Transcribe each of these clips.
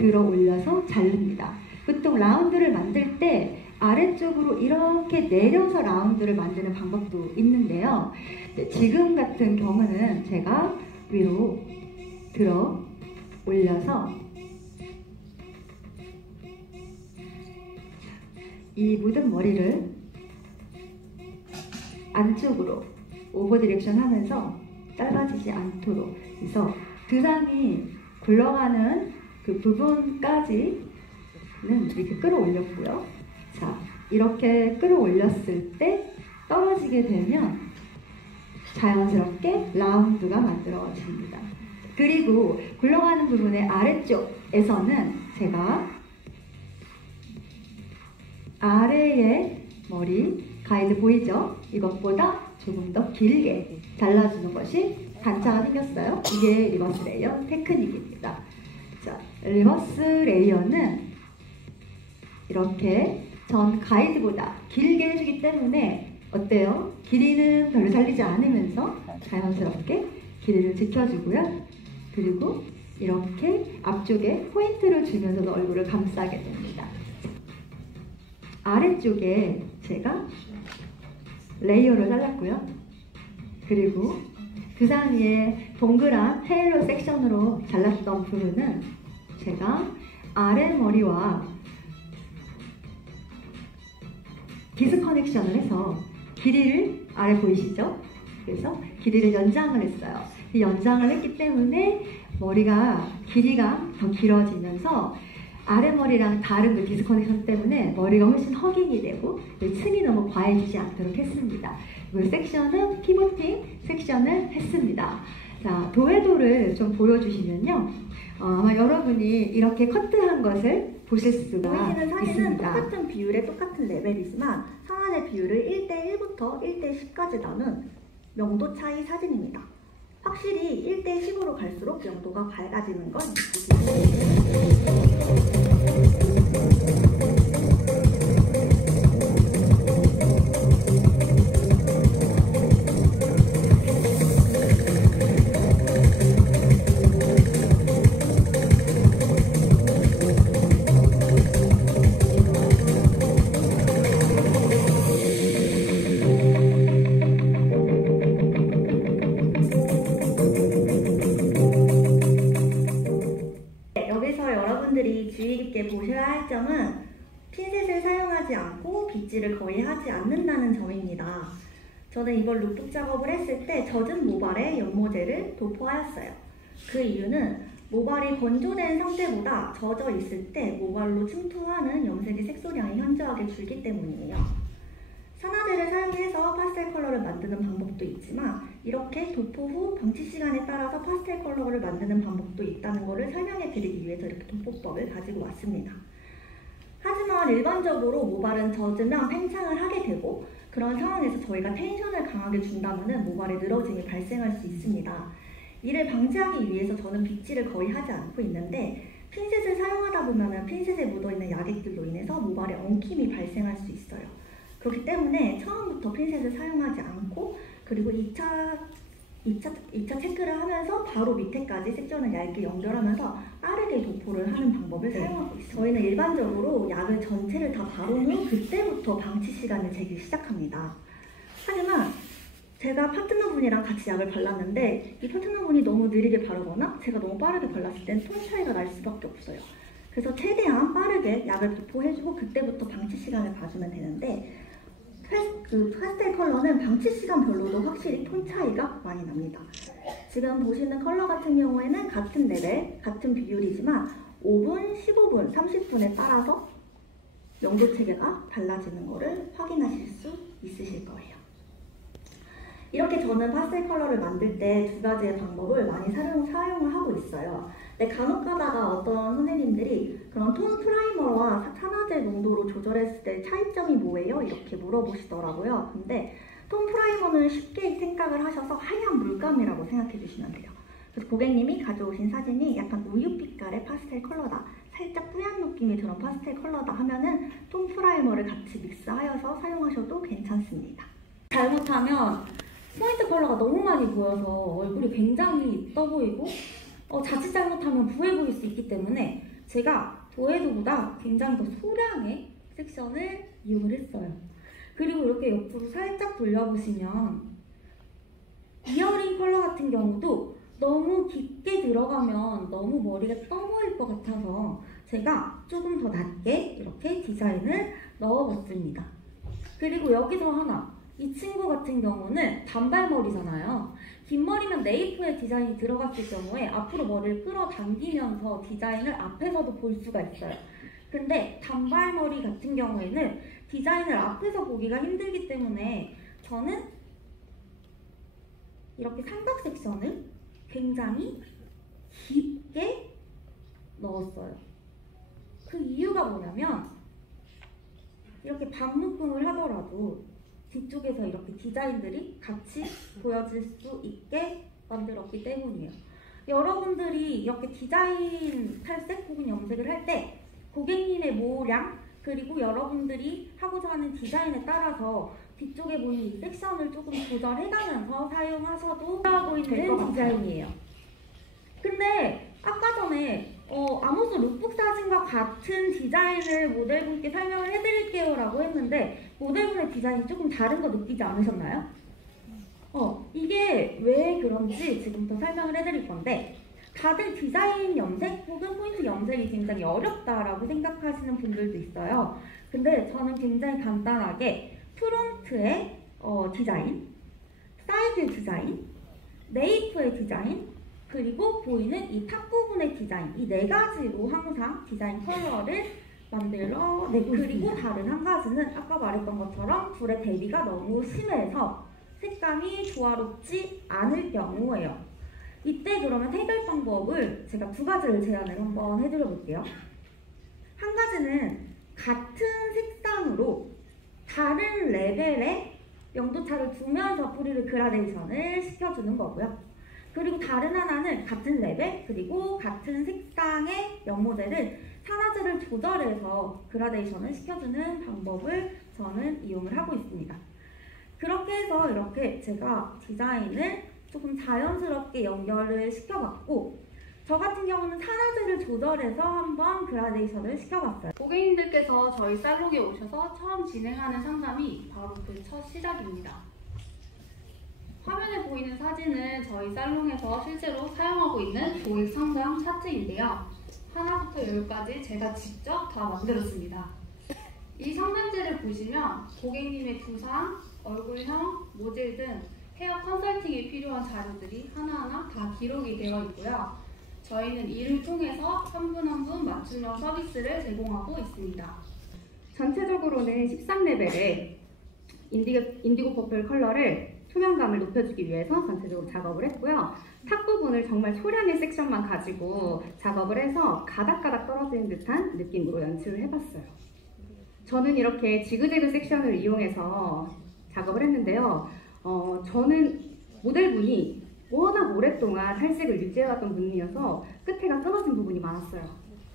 들어 올려서 자릅니다. 보통 라운드를 만들 때 아래쪽으로 이렇게 내려서 라운드를 만드는 방법도 있는데요. 지금 같은 경우는 제가 위로 들어 올려서 이 묻은 머리를 안쪽으로 오버 디렉션 하면서 짧아지지 않도록 해서 두상이 굴러가는 그 부분까지는 이렇게 끌어올렸고요. 자, 이렇게 끌어올렸을 때 떨어지게 되면 자연스럽게 라운드가 만들어집니다. 그리고 굴러가는 부분의 아래쪽에서는 제가 아래의 머리 가이드 보이죠? 이것보다 조금 더 길게 잘라주는 것이 단차가 생겼어요. 이게 리버스 레이어 테크닉입니다. 자, 리버스 레이어는 이렇게 전 가이드보다 길게 해주기 때문에 어때요? 길이는 별로 살리지 않으면서 자연스럽게 길이를 지켜주고요. 그리고 이렇게 앞쪽에 포인트를 주면서도 얼굴을 감싸게 됩니다. 아래쪽에 제가 레이어를 잘랐고요. 그리고 그 사이에 동그란 헤일로 섹션으로 잘랐던 부분은 제가 아래 머리와 디스커넥션을 해서 길이를 아래 보이시죠? 그래서 길이를 연장을 했어요. 연장을 했기 때문에 머리가 길이가 더 길어지면서 아래머리랑 다른 그 디스커넥션 때문에 머리가 훨씬 허깅이 되고 층이 너무 과해지지 않도록 했습니다. 그 섹션은 피보팅 섹션을 했습니다. 자, 도해도를 좀 보여주시면요. 아마 여러분이 이렇게 커트한 것을 보실 수가 보이시는 사진은 있습니다. 똑같은 비율의 똑같은 레벨이지만 상하의 비율을 1:1부터 1:10까지 나눈 명도 차이 사진입니다. 확실히 1:10으로 갈수록 명도가 밝아지는 걸 느끼시죠. 여기서 여러분들이 주의 깊게 보셔야 할 점은 핀셋을 사용하지 않고 빗질을 거의 하지 않는다는 점입니다. 저는 이걸 룩북 작업을 했을 때 젖은 모발에 연모제를 도포하였어요. 그 이유는 모발이 건조된 상태보다 젖어 있을 때 모발로 침투하는 염색의 색소량이 현저하게 줄기 때문이에요. 산화제를 사용해서 파스텔 컬러를 만드는 방법도 있지만 이렇게 도포 후 방치 시간에 따라서 파스텔 컬러를 만드는 방법도 있다는 것을 설명해 드리기 위해서 이렇게 도포법을 가지고 왔습니다. 하지만 일반적으로 모발은 젖으면 팽창을 하게 되고 그런 상황에서 저희가 텐션을 강하게 준다면 모발에 늘어짐이 발생할 수 있습니다. 이를 방지하기 위해서 저는 빗질을 거의 하지 않고 있는데 핀셋을 사용하다 보면 핀셋에 묻어있는 약액들로 인해서 모발에 엉킴이 발생할 수 있어요. 그렇기 때문에 처음부터 핀셋을 사용하지 않고 그리고 2차 체크를 하면서 바로 밑에까지 섹션을 얇게 연결하면서 빠르게 도포를 하는 방법을 사용하고 있습니다. 저희는 일반적으로 약을 전체를 다 바른 후 그때부터 방치 시간을 재기 시작합니다. 하지만 제가 파트너분이랑 같이 약을 발랐는데 이 파트너분이 너무 느리게 바르거나 제가 너무 빠르게 발랐을 땐 톤 차이가 날 수밖에 없어요. 그래서 최대한 빠르게 약을 도포해주고 그때부터 방치 시간을 봐주면 되는데 파스텔 컬러는 방치 시간별로도 확실히 톤 차이가 많이 납니다. 지금 보시는 컬러 같은 경우에는 같은 레벨, 같은 비율이지만 5분, 15분, 30분에 따라서 명도 체계가 달라지는 것을 확인하실 수 있으실 거예요. 이렇게 저는 파스텔 컬러를 만들 때 두 가지의 방법을 많이 사용을 하고 있어요. 근데 간혹 가다가 어떤 선생님들이 그런 톤 프라이머와 산화제 농도로 조절했을 때 차이점이 뭐예요? 이렇게 물어보시더라고요. 근데 톤 프라이머는 쉽게 생각을 하셔서 하얀 물감이라고 생각해 주시면 돼요. 그래서 고객님이 가져오신 사진이 약간 우유빛깔의 파스텔 컬러다, 살짝 뿌연 느낌이 드는 파스텔 컬러다 하면은 톤 프라이머를 같이 믹스하여서 사용하셔도 괜찮습니다. 잘못하면 포인트 컬러가 너무 많이 보여서 얼굴이 굉장히 떠 보이고 자칫 잘못하면 부해 보일 수 있기 때문에 제가 도해도보다 굉장히 더 소량의 섹션을 이용을 했어요. 그리고 이렇게 옆으로 살짝 돌려보시면 이어링 컬러 같은 경우도 너무 깊게 들어가면 너무 머리가 떠보일 것 같아서 제가 조금 더 낮게 이렇게 디자인을 넣어봤습니다. 그리고 여기서 하나, 이 친구 같은 경우는 단발머리잖아요. 긴 머리면 네이프의 디자인이 들어갔을 경우에 앞으로 머리를 끌어당기면서 디자인을 앞에서도 볼 수가 있어요. 근데 단발머리 같은 경우에는 디자인을 앞에서 보기가 힘들기 때문에 저는 이렇게 삼각 섹션을 굉장히 깊게 넣었어요. 그 이유가 뭐냐면 이렇게 반묶음을 하더라도 뒤쪽에서 이렇게 디자인들이 같이 보여질 수 있게 만들었기 때문이에요. 여러분들이 이렇게 디자인 탈색 혹은 염색을 할 때 고객님의 모량 그리고 여러분들이 하고자 하는 디자인에 따라서 뒤쪽에 보이는 이 섹션을 조금 조절해가면서 사용하셔도 하고 있는 디자인이에요. 근데 아까 전에 아모스 룩북 사진과 같은 디자인을 모델분께 설명을 해드릴게요 라고 했는데 모델분의 디자인이 조금 다른 거 느끼지 않으셨나요? 이게 왜 그런지 지금부터 설명을 해드릴 건데 다들 디자인 염색 혹은 포인트 염색이 굉장히 어렵다라고 생각하시는 분들도 있어요. 근데 저는 굉장히 간단하게 프론트의 디자인, 사이드 디자인, 네이프의 디자인, 그리고 보이는 이 탑 부분의 디자인, 이 네 가지로 항상 디자인 컬러를 만들어 내고 그리고 다른 한 가지는 아까 말했던 것처럼 불의 대비가 너무 심해서 색감이 조화롭지 않을 경우예요. 이때 그러면 해결 방법을 제가 두 가지를 제안을 한번 해드려 볼게요. 한 가지는 같은 색상으로 다른 레벨의 명도차를 두면서 뿌리를 그라데이션을 시켜주는 거고요. 그리고 다른 하나는 같은 레벨 그리고 같은 색상의 연모델을 산화제를 조절해서 그라데이션을 시켜주는 방법을 저는 이용을 하고 있습니다. 그렇게 해서 이렇게 제가 디자인을 조금 자연스럽게 연결을 시켜봤고 저 같은 경우는 산화제를 조절해서 한번 그라데이션을 시켜봤어요. 고객님들께서 저희 살롱에 오셔서 처음 진행하는 상담이 바로 그 첫 시작입니다. 화면에 보이는 사진은 저희 살롱에서 실제로 사용하고 있는 고객 상담 차트인데요. 하나부터 열까지 제가 직접 다 만들었습니다. 이 상담지를 보시면 고객님의 두상, 얼굴형, 모질 등 헤어 컨설팅에 필요한 자료들이 하나하나 다 기록이 되어 있고요. 저희는 이를 통해서 한 분 한 분 맞춤형 서비스를 제공하고 있습니다. 전체적으로는 13레벨의 인디고 퍼플 컬러를 투명감을 높여주기 위해서 전체적으로 작업을 했고요. 탑 부분을 정말 소량의 섹션만 가지고 작업을 해서 가닥가닥 떨어지는 듯한 느낌으로 연출을 해봤어요. 저는 이렇게 지그재그 섹션을 이용해서 작업을 했는데요. 저는 모델분이 워낙 오랫동안 탈색을 유지해왔던 분이어서 끝에가 끊어진 부분이 많았어요.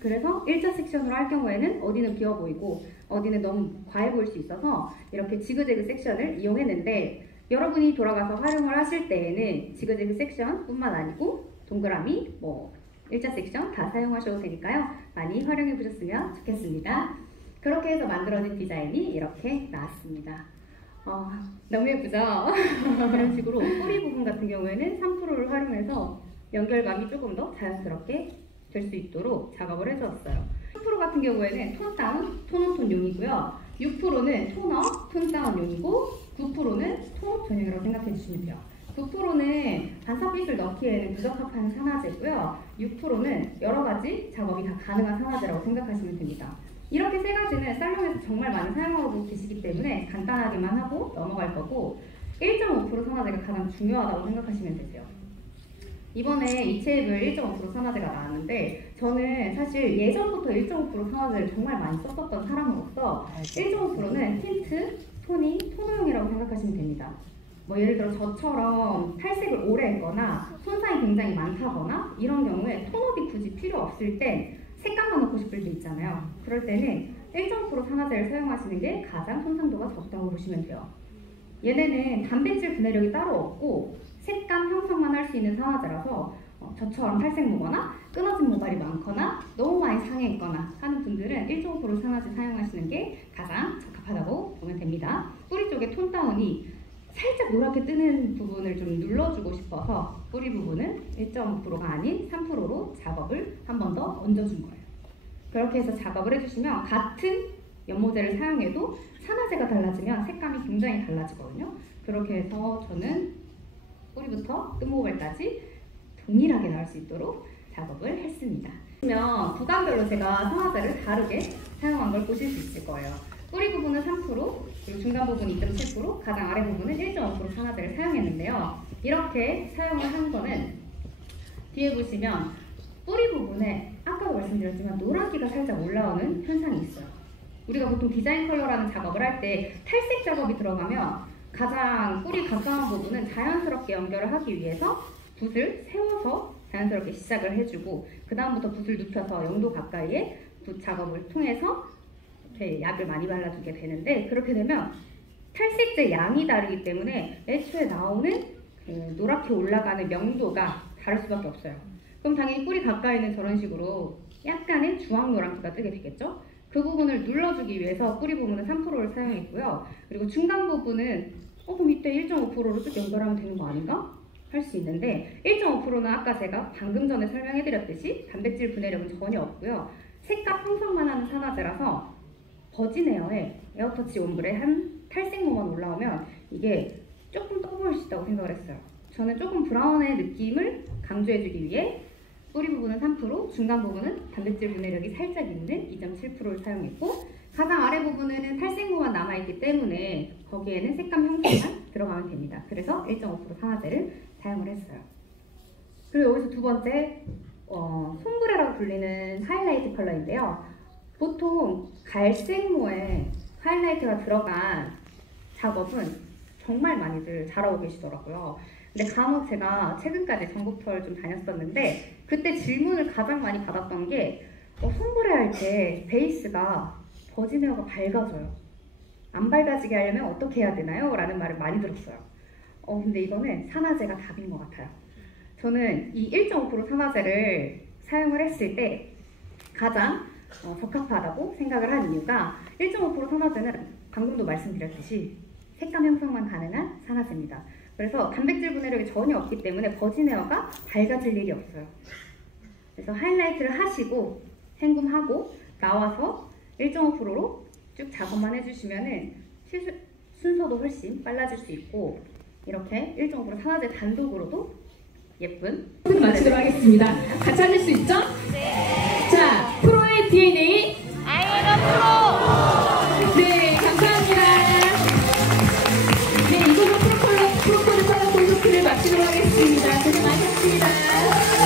그래서 1차 섹션으로 할 경우에는 어디는 비어 보이고 어디는 너무 과해 보일 수 있어서 이렇게 지그재그 섹션을 이용했는데 여러분이 돌아가서 활용을 하실 때에는 지그재그 섹션 뿐만 아니고 동그라미, 1차 섹션 다 사용하셔도 되니까요. 많이 활용해 보셨으면 좋겠습니다. 그렇게 해서 만들어진 디자인이 이렇게 나왔습니다. 너무 예쁘죠? 이런 식으로 뿌리 부분 같은 경우에는 3%를 활용해서 연결감이 조금 더 자연스럽게 될 수 있도록 작업을 해주었어요. 10% 같은 경우에는 톤 다운, 톤온톤용이고요. 6%는 톤업, 톤 다운용이고 9%는 톤업 전용이라고 생각해 주시면 돼요. 9%는 반사빛을 넣기에는 부적합한 산화제고요. 6%는 여러 가지 작업이 다 가능한 산화제라고 생각하시면 됩니다. 이렇게 세 가지는 살롱에서 정말 많이 사용하고 계시기 때문에 간단하게만 하고 넘어갈 거고 1.5% 산화제가 가장 중요하다고 생각하시면 되세요. 이번에 이체입을 1.5% 산화제가 나왔는데 저는 사실 예전부터 1.5% 산화제를 정말 많이 썼었던 사람으로서 1.5%는 틴트, 토닝, 토너용이라고 생각하시면 됩니다. 예를 들어 저처럼 탈색을 오래 했거나 손상이 굉장히 많다거나 이런 경우에 톤업이 굳이 필요 없을 땐 색감만 넣고 싶을 때 있잖아요. 그럴 때는 1.5% 산화제를 사용하시는 게 가장 손상도가 적다고 보시면 돼요. 얘네는 단백질 분해력이 따로 없고 색감 형성만 할 수 있는 산화제라서 저처럼 탈색모거나 끊어진 모발이 많거나 너무 많이 상해 있거나 하는 분들은 1.5% 산화제 사용하시는 게 가장 적합하다고 보면 됩니다. 뿌리 쪽에 톤 다운이 살짝 노랗게 뜨는 부분을 좀 눌러주고 싶어서 뿌리 부분은 1.5%가 아닌 3%로 작업을 한 번 더 얹어준 거예요. 그렇게 해서 작업을 해주시면 같은 연모제를 사용해도 산화제가 달라지면 색감이 굉장히 달라지거든요. 그렇게 해서 저는 뿌리부터 끝모발까지 동일하게 나올 수 있도록 작업을 했습니다. 그러면 구간별로 제가 산화제를 다르게 사용한 걸 보실 수 있을 거예요. 뿌리 부분은 3%, 그리고 중간 부분 2.7%, 가장 아래 부분은 1.5% 산화제를 사용했는데요. 이렇게 사용을 한 거는 뒤에 보시면 뿌리 부분에 아까도 말씀드렸지만 노란기가 살짝 올라오는 현상이 있어요. 우리가 보통 디자인 컬러라는 작업을 할 때 탈색 작업이 들어가면 가장 뿌리 가까운 부분은 자연스럽게 연결을 하기 위해서 붓을 세워서 자연스럽게 시작을 해주고 그 다음부터 붓을 눕혀서 0도 가까이에 붓 작업을 통해서 이렇게 약을 많이 발라주게 되는데, 그렇게 되면 탈색제 양이 다르기 때문에 애초에 나오는 노랗게 올라가는 명도가 다를 수밖에 없어요. 그럼 당연히 뿌리 가까이는 저런 식으로 약간의 주황 노란기가 뜨게 되겠죠. 그 부분을 눌러주기 위해서 뿌리 부분은 3%를 사용했고요. 그리고 중간 부분은 그럼 이때 1.5%로 쭉 연결하면 되는 거 아닌가? 할 수 있는데 1.5%는 아까 제가 방금 전에 설명해드렸듯이 단백질 분해력은 전혀 없고요. 색감 형성만 하는 산화제라서 버진 에어에 에어터치 옴브레 한 탈색모만 올라오면 이게 조금 떠 보일 수 있다고 생각을 했어요. 저는 조금 브라운의 느낌을 강조해주기 위해 뿌리 부분은 3%, 중간 부분은 단백질 분해력이 살짝 있는 2.7%를 사용했고 가장 아래 부분에는 탈색모만 남아있기 때문에 거기에는 색감 형태만 들어가면 됩니다. 그래서 1.5% 산화제를 사용을 했어요. 그리고 여기서 두 번째, 솜브레라고 불리는 하이라이트 컬러인데요. 보통 갈색모에 하이라이트가 들어간 작업은 정말 많이들 잘하고 계시더라고요. 근데 간혹 제가 최근까지 전국터를 좀 다녔었는데 그때 질문을 가장 많이 받았던 게 솜브레 할 때 베이스가 버진 에어가 밝아져요. 안 밝아지게 하려면 어떻게 해야 되나요? 라는 말을 많이 들었어요. 근데 이거는 산화제가 답인 것 같아요. 저는 이 1.5% 산화제를 사용을 했을 때 가장 적합하다고 생각을 한 이유가 1.5% 산화제는 방금도 말씀드렸듯이 색감 형성만 가능한 산화제입니다. 그래서 단백질 분해력이 전혀 없기 때문에 버진 에어가 밝아질 일이 없어요. 그래서 하이라이트를 하시고 헹굼하고 나와서 1.5%로 쭉 작업만 해주시면은 순서도 훨씬 빨라질 수 있고 이렇게 1.5% 산화제 단독으로도 예쁜 마치도록 하겠습니다. 같이 하실 수 있죠? 네. 자, 프로의 DNA 아이가 프로. 네, 감사합니다. 네, 이걸로 프로폴리스 컬러 콘서트를 마치도록 하겠습니다. 고생 많으셨습니다.